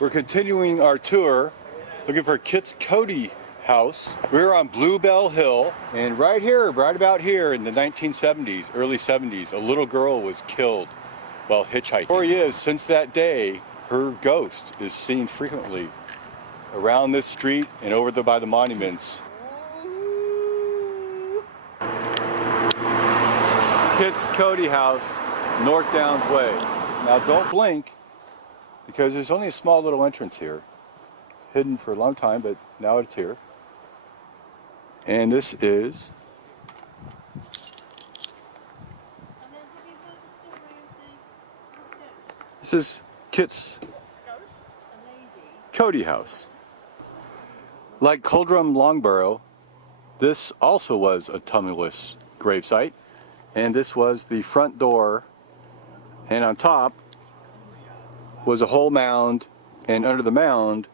We're continuing our tour looking for Kit's Coty house. We're on Bluebell Hill, and right here, right about here in the 1970s, early 70s, a little girl was killed while hitchhiking. The story is, since that day, her ghost is seen frequently around this street and over by the monuments. Kit's Coty house, North Downs Way. Now don't blink, because there's only a small little entrance here. Hidden for a long time, but now it's here. And this is Kit's Coty house. Like Coldrum Longborough, this also was a tumulus gravesite, and this was the front door, and on top was a whole mound, and under the mound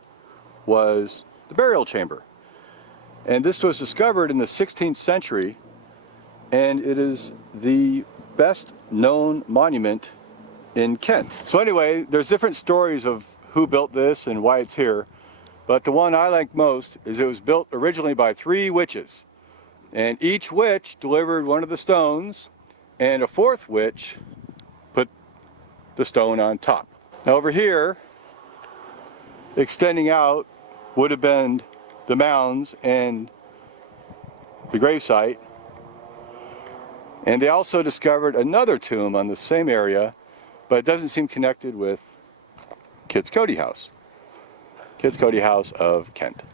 was the burial chamber. And this was discovered in the 16th century, and it is the best known monument in Kent. So anyway, there's different stories of who built this and why it's here, but the one I like most is it was built originally by 3 witches, and each witch delivered one of the stones, and a 4th witch put the stone on top. Now over here, extending out, would have been the mounds and the gravesite. And they also discovered another tomb on the same area, but it doesn't seem connected with Kit's Coty house. Kit's Coty house of Kent.